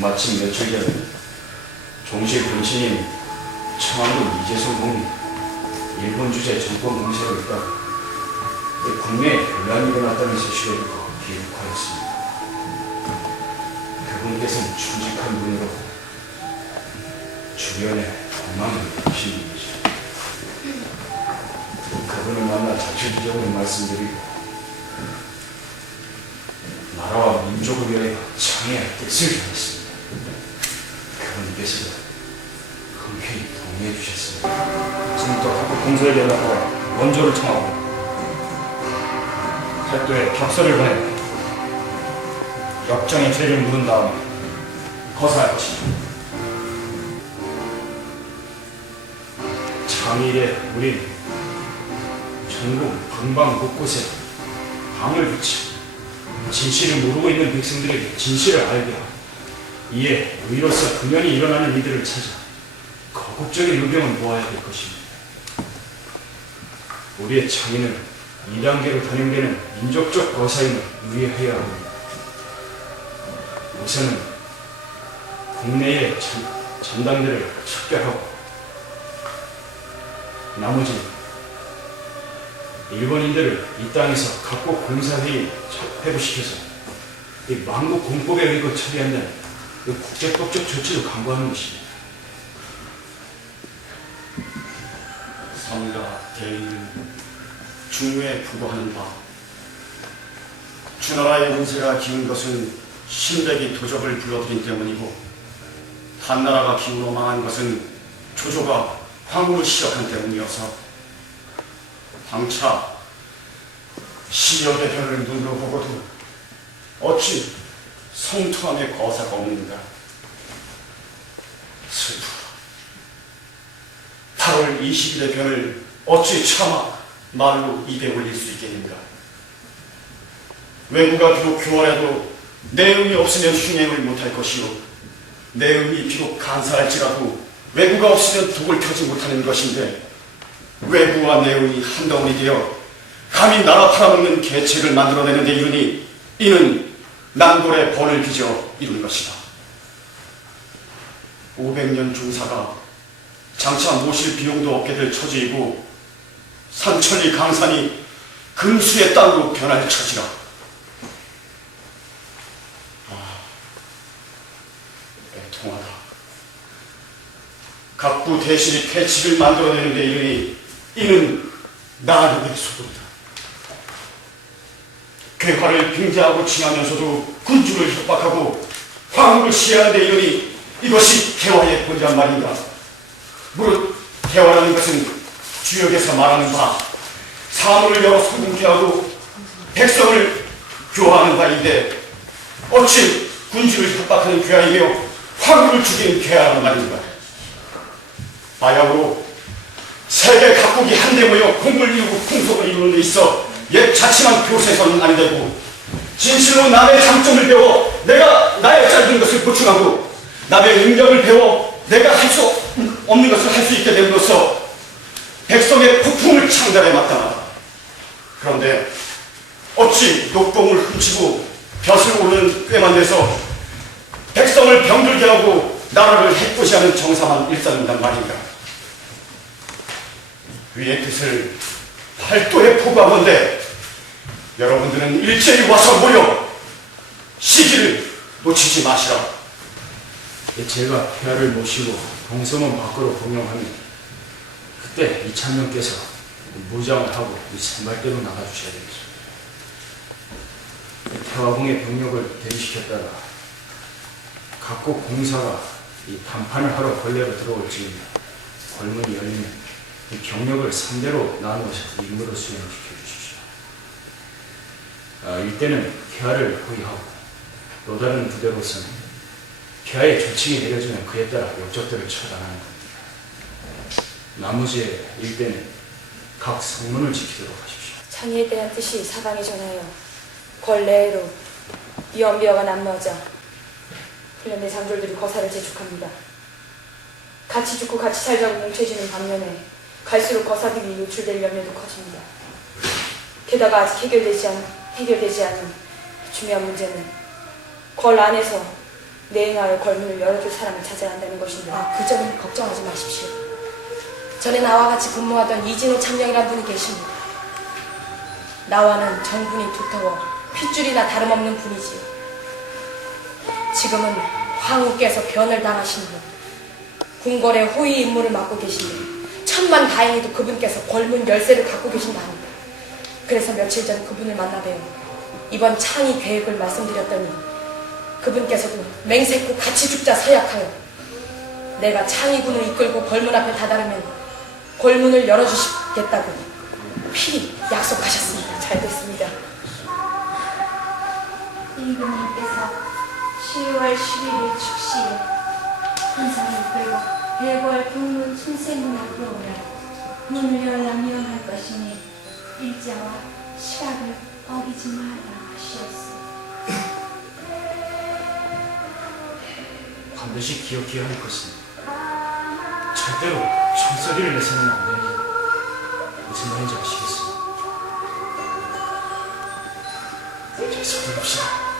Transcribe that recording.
마침 며칠 전 종실 근친인 청안도 이재성 공이 일본 주재 정권 공세로 있다 국내에 논란이 일어났다는 소식을 듣고 귀국하였습니다. 그분께서는 충직한 분으로 주변에 엉망을 일으키신 분이죠. 그분을 만나 자초지종을 말씀드리고 나라와 민족을 위하여 창의할 뜻을 전했습니다. 그분께서 흔쾌히 동의해 주셨습니다. 지금부터 각국 공소에 연락하여 원조를 청하고 별도의 격서를 보내 역정의 죄를 다음에 거사할 것이다. 장일에 우린 전국 방방 곳곳에 방을 붙여 진실을 모르고 있는 백성들에게 진실을 알게 하고 이에 의로서 금연이 일어나는 이들을 찾아 거국적인 의병을 모아야 될 것입니다. 우리의 창의는 2단계로 단행되는 민족적 거사임을 유의해야 합니다. 우선은 국내의 전, 전당들을 척결하고 나머지 일본인들을 이 땅에서 각국 공사회의 회부시켜서 이 만국 공법에 의거 처리한다는 이 국제법적 조치도 강구하는 것입니다. 성가 대인은 중요에 부고하는 바 주나라의 운세가 기운 것은 신백이 도적을 불러들인 때문이고 한나라가 기운으로 망한 것은 조조가 황후를 시작한 때문이어서 당차 시여 대변을 눈으로 보고도 어찌 성투함의 거사가 없는가 슬프다. 8월 20일의 변을 어찌 참아 말로 입에 올릴 수 있겠는가? 외구가 비록 교활해도 내음이 없으면 흉행을 못할 것이요. 내음이 비록 간사할지라도 외구가 없으면 독을 펴지 못하는 것인데 외구와 내음이 한 덩어리 되어 감히 나라 팔아먹는 계책을 만들어내는 데 이르니 이는 난골의 번을 빚어 이룬 것이다. 500년 중사가 장차 모실 비용도 없게 될 처지이고 산천리 강산이 금수의 땅으로 변할 처지라. 아, 애통하다. 각부 대신이 패치를 만들어내는 데 이르니 이는 나름의 소동이다. 괴화를 빙자하고 칭하면서도 군주를 협박하고 황후를 시해하는 데 이르니 이것이 개화의 본란 말인가. 무릇 개화라는 것은 주역에서 말하는 바 사물을 여러 성공케 하고 백성을 교화하는 바인데 어찌 군주를 협박하는 괴화이며 황후를 죽이는 괴화라는 말인가 바야흐로 세계 각국이 한데 모여 공을 이루고 풍속을 이루는 데 있어 옛 자치만 교세서는 안 되고 진실로 남의 장점을 배워 내가 나의 짧은 것을 보충하고 남의 능력을 배워 내가 할 수 없는 것을 할 수 있게 됨으로써 백성의 폭풍을 창달해 마땅하다. 그런데 어찌 녹봉을 훔치고 벼슬 오르는 꾀만 내서 백성을 병들게 하고 나라를 해코지하는 정상한 일상이란 말인가. 위의 뜻을 팔도에 포구하건대 여러분들은 일제히 와서 모여 시기를 놓치지 마시라. 제가 폐하를 모시고 동서문 밖으로 공용하면 그때 이찬명께서 무장을 하고 이 선발대로 나가주셔야 되겠습니다. 태화궁의 병력을 대기시켰다가 각국 공사가 이 단판을 하러 걸레로 들어올 즈음에 골문이 열리면 이 병력을 3대로 나누어서 임무로 수행시켜 주십시오. 아, 이때는 폐하를 호위하고 또 다른 부대로서는 폐하의 조칭이 내려지면 그에 따라 역적들을 처단하는 겁니다. 나머지 일대는 각 성문을 지키도록 하십시오. 창의에 대한 뜻이 사방에 전하여 권례로 이연비어가 남모하자 훈련대 장졸들이 거사를 재촉합니다. 같이 죽고 같이 살자고 뭉쳐지는 반면에 갈수록 거사들이 노출될 염려도 커집니다. 게다가 아직 해결되지 않, 해결되지 않은 중요한 문제는 궐 안에서 내 행하여 걸문을 열어줄 사람을 찾아야 한다는 것입니다. 아, 그 점은 걱정하지 마십시오. 전에 나와 같이 근무하던 이진호 참령이라는 분이 계십니다. 나와는 정분이 두터워 핏줄이나 다름없는 분이지요. 지금은 황후께서 변을 당하신 후 궁궐의 호위 임무를 맡고 계신데 천만 다행히도 그분께서 걸문 열쇠를 갖고 계신다 합니다. 그래서 며칠 전 그분을 만나 뵈어 이번 창의 계획을 말씀드렸더니 그분께서도 맹세코 같이 죽자 서약하여 내가 창의군을 이끌고 걸문 앞에 다다르면 걸문을 열어주시겠다고 필히 약속하셨습니다. 잘 됐습니다. 임금님께서 10월 11일 축시에 한상을 이끌고 대궐 동문 순세문 앞으로 오면 문을 열라 명할 것이니 일자와 시각을 어기지 말라 하시옵소서. 반드시 기억해야 할 것은 절대로 총소리를 내서는 안 됩니다. 무슨 말인지 아시겠어요? 자, 서두릅시다.